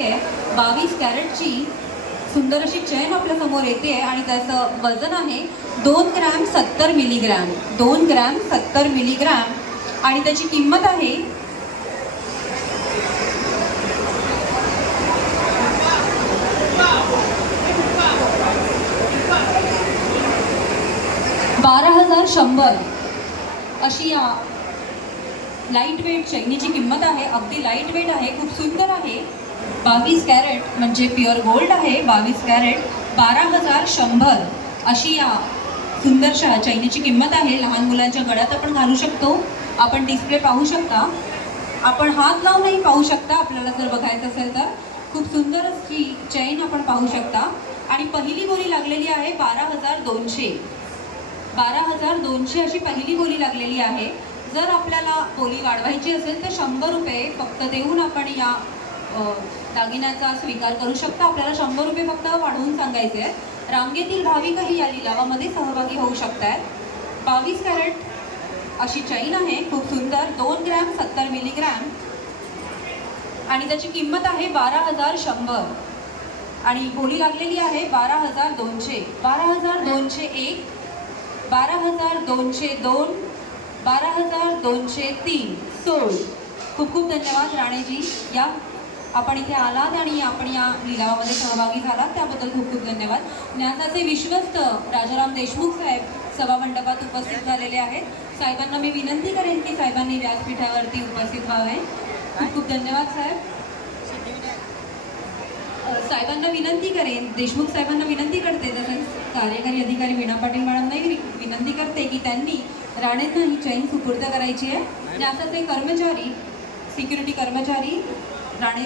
बावीस कॅरेटची सुंदर अशी चैन आपल्यासमोर येते आणि त्याचं वजन आहे दोन ग्रॅम सत्तर मिलीग्रॅम. दोन ग्रॅम सत्तर मिलीग्रॅम. आणि त्याची किंमत आहे बारा हजार शंभर. अशी या लाइट वेट चैनीची किंमत आहे. अगदी लाइट वेट आहे. खूप सुंदर आहे. बावीस कॅरेट म्हणजे प्युअर गोल्ड आहे बावीस कॅरेट बारा हजार शंभर. अशी या सुंदरशा चैनीची किंमत आहे. लहान मुलांच्या गळ्यात आपण घालू शकतो. आपण डिस्प्ले पाहू शकता. आपण हात लावूनही पाहू शकता. आपल्याला जर बघायचं असेल तर खूप सुंदर अशी चैन आपण पाहू शकता. आणि पहिली बोली लागलेली आहे बारा हजार दोनशे. बारा हजार दोनशे अशी पहिली बोली लागलेली आहे. जर आपल्याला बोली वाढवायची असेल तर शंभर रुपये फक्त देऊन आपण या दागिन्याचा स्वीकार करू शकता. आपल्याला शंभर रुपये फक्त वाढवून सांगायचे आहेत. रांगेतील भाविकही या लिलावामध्ये सहभागी होऊ शकतात बावीस कॅरेट अशी चैन आहे खूप सुंदर. दोन ग्रॅम सत्तर मिलीग्रॅम. आणि त्याची किंमत आहे बारा हजार शंभर. आणि बोली लागलेली आहे बारा हजार दोनशे. बारा हजार दोनशे एक बारा हजार दोनशे दोन बारा हजार दोनशे तीन. सोळ. खूप खूप धन्यवाद राणेजी या आपण इथे आलात आणि आपण या लिलावामध्ये सहभागी झालात. त्याबद्दल खूप खूप धन्यवाद. न्यासाचे विश्वस्त राजाराम देशमुख साहेब सभामंडपात उपस्थित झालेले आहेत. साहेबांना मी विनंती करेन की साहेबांनी व्यासपीठावरती उपस्थित व्हावे. खूप खूप धन्यवाद साहेब. साहेबांना विनंती करेन देशमुख साहेबांना विनंती करते तसंच कार्यकारी अधिकारी वीणा पाटील मॅडमनाही विनंती करते की त्यांनी राणेंना ही चैन सुपूर्द करायची आहे. न्यासाचे कर्मचारी सिक्युरिटी कर्मचारी राणे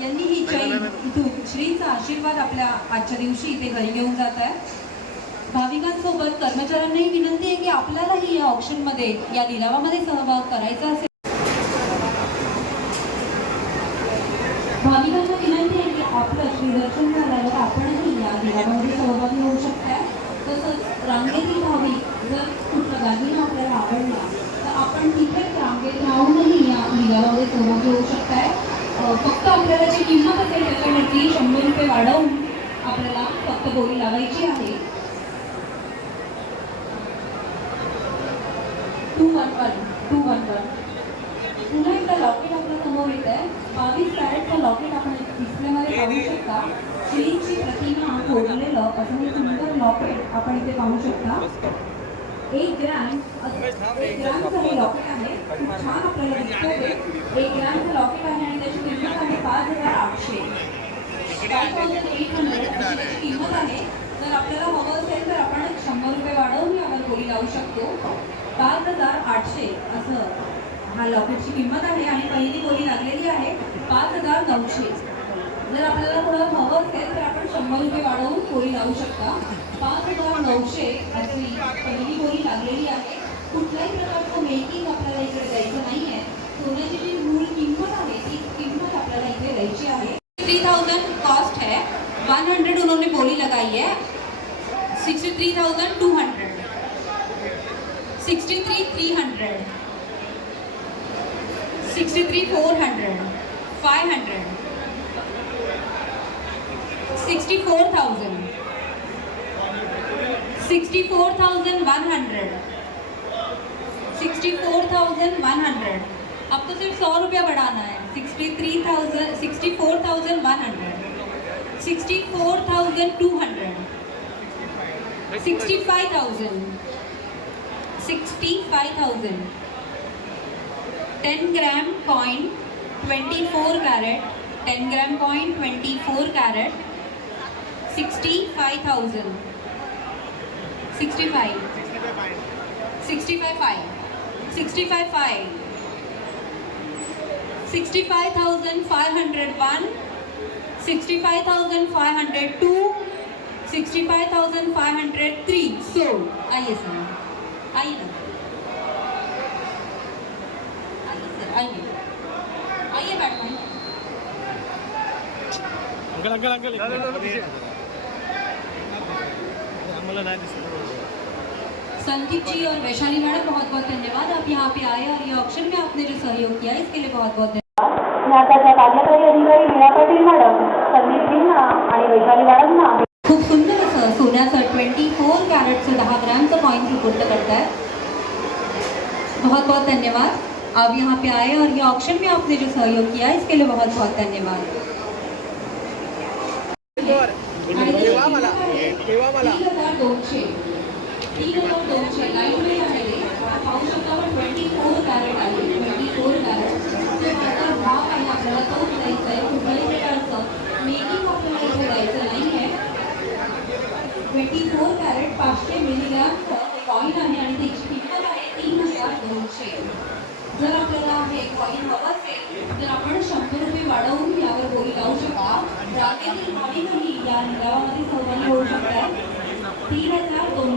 यांनी ही चैन इथून श्रीचा आशीर्वाद आपल्या आजच्या दिवशी इथे घरी घेऊन जात आहे. भाविकांसोबत कर्मचाऱ्यांनाही विनंती आहे की आपल्यालाही या ऑप्शनमध्ये या लिलावामध्ये सहभाग करायचा असेल. भाविकांना विनंती आहे की आपलं श्रीदर्शन झाल्यावर आपणही या लिलावामध्ये सहभागी होऊ शकता तसंच रांगेतील भाविक जर कुठला दागिना आपल्याला आवडला तर आपण तिथेच रांगेत राहूनही या लिलावामध्ये सहभागी होऊ शकताय अं, त्याची किंमत असेल त्याच्यावरती शंभर रुपये वाढवून आपल्याला फक्त गोळी लावायची आहे. Two one one two one one पुन्हा एकदा लॉकेट आपल्यासमोर येत आहे. बावीस कॅरेटचं लॉकेट आपण डिस्प्लेमध्ये पाहू शकता. श्रीची प्रतिमा कोरलेलं असं हे सुंदर लॉकेट आपण इथे पाहू शकता. एक ग्रॅम एक ग्रॅमचं हे लॉकेट आहे. खूप छान आपल्याला दिसतंय ते एक ग्रामचं लॉकेट आहे आणि त्याची किंमत आहे पाच हजार आठशे. फाईव्ह थाउजंड एट हंड्रेड त्याची किंमत आहे. तर आपल्याला हवं असेल तर आपण शंभर रुपये वाढवून यावर गोळी लावू शकतो. पाच हजार आठशे असं हा लॉकेटची किंमत आहे आणि पहिली गोळी लागलेली आहे पाच हजार नऊशे. जर आपल्याला थोडं हवं असेल तर आपण शंभर रुपये वाढवून गोळी लावू शकता. पाच हज़ार नऊशे अशी पहिली बोली लागलेली आहे. कुठल्याही है. वन हंड्रेड उन्होंने बोली लगाई है. Sixty three thousand three three hundred sixty three four hundred five hundred sixty four thousand sixty four thousand one hundred. Sixty four thousand one hundred. आपको सिर्फ सौ रुपया बढ़ाना है. Sixty three thousand sixty four thousand one hundred. Sixty four thousand two hundred. Sixty five thousand. Sixty five thousand. Ten gram coin twenty four carat. Ten gram coin twenty four carat. Sixty five thousand. Sixty five sixty five five sixty five five sixty five thousand five hundred one sixty five thousand five hundred two sixty five thousand five hundred three so आइए sir आइए ना आइए sir आइए आइए madam uncle uncle uncle आम्हाला नाही दिसत संदीप जी और वैशाली मैडम बहुत बहुत धन्यवाद। आप यहाँ पे आए और ये ऑप्शन में आपने जो सहयोग किया इसके लिए बहुत बहुत ट्वेंटी फोर दहा बहुत बहुत धन्यवाद। आप यहाँ पे आए और ये ऑप्शन में आपने जो सहयोग किया इसके लिए बहुत बहुत धन्यवाद। दोनशे. तीन हजार दोनशे लाइट वेट आहे. ते. पाहू शकता आपण ट्वेंटी फोर कॅरेट आहे. ट्वेंटी फोर कॅरेट तर त्याचा भाव आहे आपल्याला तोच द्यायचा आहे.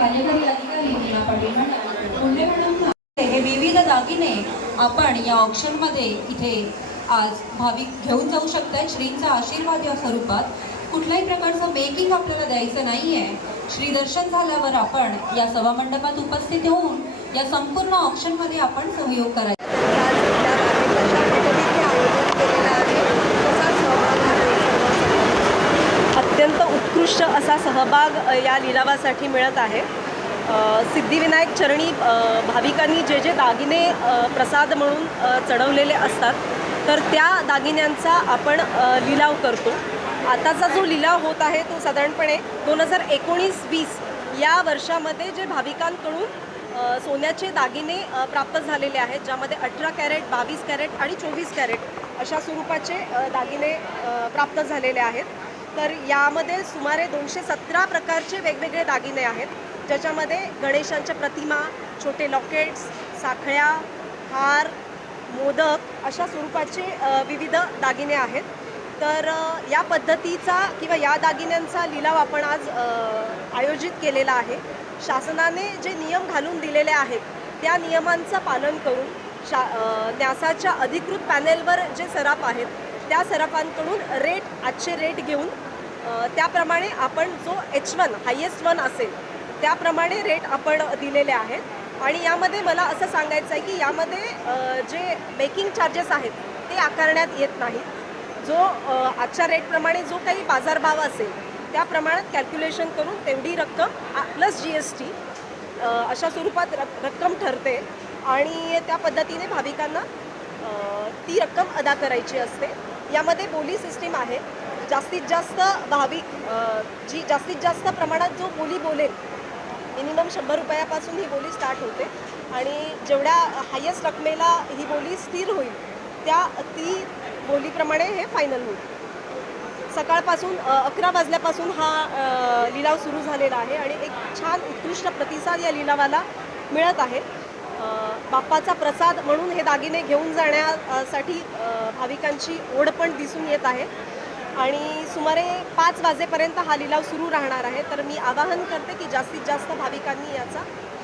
कार्यकारी अधिकारी मीना पाटील मॅडम मुंडे मॅडम हे विविध दागिने आपण या ऑप्शनमध्ये इथे आज भाविक घेऊन जाऊ शकतात श्रींचा आशीर्वाद या स्वरूपात. कुठल्याही प्रकारचं मेकिंग आपल्याला द्यायचं नाही आहे श्री दर्शन झाल्यावर आपण या सभामंडपात उपस्थित होऊन या संपूर्ण ऑप्शनमध्ये आपण सहयोग करायचा अत्यंत उत्कृष्ट असा सहभाग या लिलावासाठी मिळत आहे. सिद्धिविनायक चरणी भाविकांनी जे जे दागिने प्रसाद म्हणून चढवलेले असतात तर त्या दागिन्यांचा आपण लिलाव करतो. आताचा जो लिलाव होत आहे तो साधारणपणे दोन हजार एकोणीस वीस या वर्षामध्ये जे भाविकांकडून सोन्याचे दागिने प्राप्त झालेले आहेत ज्यामध्ये अठरा कॅरेट बावीस कॅरेट आणि चोवीस कॅरेट अशा स्वरूपाचे दागिने प्राप्त झालेले आहेत. तर यामध्ये सुमारे दोनशे सतरा प्रकारचे वेगवेगळे दागिने आहेत ज्याच्यामध्ये गणेशांच्या प्रतिमा छोटे लॉकेट्स साखळ्या हार मोदक अशा स्वरूपाचे विविध दागिने आहेत. तर या पद्धतीचा किंवा या दागिन्यांचा लिलाव आपण आज आयोजित केलेला आहे. शासनाने जे नियम घालून दिलेले आहेत त्या नियमांचं पालन करून शा न्यासाच्या अधिकृत पॅनेलवर जे सराप आहेत त्या सराफांकडून रेट आजचे रेट घेऊन त्याप्रमाणे आपण जो एच वन हायेस्ट वन असेल त्याप्रमाणे रेट आपण दिलेले आहेत. आणि यामध्ये मला असं सांगायचं आहे की यामध्ये जे मेकिंग चार्जेस आहेत ते आकारण्यात येत नाहीत. जो आजच्या रेटप्रमाणे जो काही बाजारभाव असेल त्या प्रमाणात कॅल्क्युलेशन करून तेवढी रक्कम प्लस जी एस टी अशा स्वरूपात रक्कम ठरते. आणि त्या पद्धतीने भाविकांना ती रक्कम अदा करायची असते. यामध्ये बोली सिस्टीम आहे. जास्तीत जास्त भाविक जी जास्तीत जास्त प्रमाणात जो बोली बोलेल मिनिमम शंभर रुपयापासून ही बोली स्टार्ट होते. आणि जेवढ्या हायेस्ट रकमेला ही बोली स्थिर होईल त्या ती बोलीप्रमाणे हे फायनल होईल. सकाळपासून अकरा वाजल्यापासून हा लिलाव सुरू झालेला आहे आणि एक छान उत्कृष्ट प्रतिसाद या लिलावाला मिळत आहे. बाप्पाचा प्रसाद म्हणून हे दागिने घेऊन जाण्यासाठी भाविकांची ओढ पण दिसून येत आहे. आणि सुमारे पाच वाजेपर्यंत हा लिलाव सुरू राहणार आहे. तर मी आवाहन करते की जास्तीत जास्त भाविकांनी याचा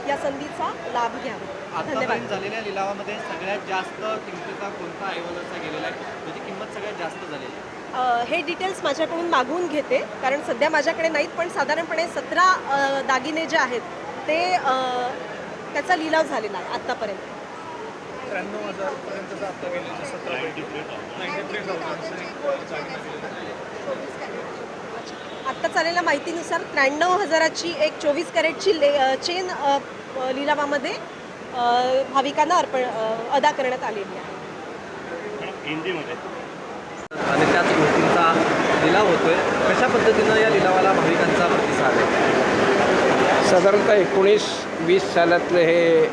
या संधीचा लाभ घ्यावा. धन्यवाद. झालेल्या लिलावामध्ये सगळ्यात जास्त किमतीचा कोणता ऐवजाचा गेलेला आहे? त्याची किंमत सगळ्यात जास्त झालेली आहे. हे डिटेल्स माझ्याकडून मागवून घेते. कारण सध्या माझ्याकडे नाहीत पण साधारणपणे सतरा दागिने जे आहेत ते त्याचा लिलाव झालेला आहे आत्तापर्यंत त्र्याण्णव हजार पर्यंतचा आता गेलेला सतरा नाईन्टी थ्री आत्ता चाललेल्या माहितीनुसार त्र्याण्णव हजाराची एक चोवीस कॅरेटची ले चेन लिलावामध्ये भाविकांना अर्पण अदा करण्यात आलेली आहे. आणि त्याच गोष्टींचा लिलाव होतोय. कशा पद्धतीनं या लिलावाला भाविकांचा प्रतिसाद आहे? साधारणतः एकोणीस वीस सालातलं हे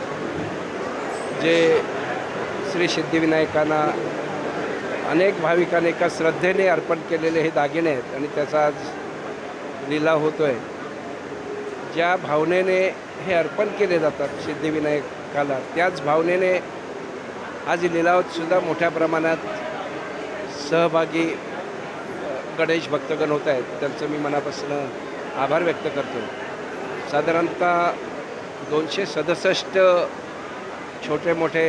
जे श्री सिद्धिविनायकांना अनेक भाविकांनी एका श्रद्धेने अर्पण केलेले हे दागिने आहेत आणि त्याचा आज लिलाव होतो आहे ज्या भावनेने हे अर्पण केले जातात सिद्धिविनायकाला त्याच भावनेने आज लिलावतसुद्धा मोठ्या प्रमाणात सहभागी गणेश भक्तगण होत आहेत. त्यांचं मी मनापासून आभार व्यक्त करतो. साधारणतः दोनशे सदुसष्ट छोटे मोठे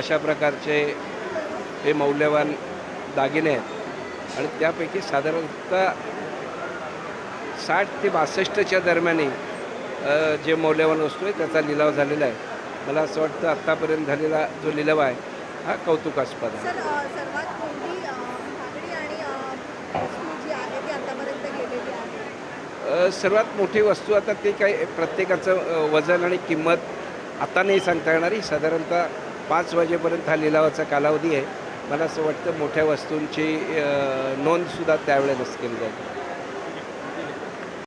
अशा प्रकारचे हे मौल्यवान दागिने आहेत. आणि त्यापैकी साधारणतः साठ ते बासष्टच्या दरम्यानी जे मौल्यवान वस्तू आहे त्याचा लिलाव झालेला आहे. मला असं वाटतं आत्तापर्यंत झालेला जो लिलाव आहे हा कौतुकास्पद आहे सर अ, सर्वात मोठी अ, मागणी आणि अ, वस्तू जी आहे ती आतापर्यंत गेलेली आहे अ, सर्वात मोठी वस्तू आता ते काय प्रत्येकाचं वजन आणि किंमत आता नाही सांगता येणारी. साधारणतः पाच वाजेपर्यंत हा लिलावाचा कालावधी आहे. मला असं वाटतं मोठ्या वस्तूंची नोंदसुद्धा त्यावेळेलाच केली जाईल.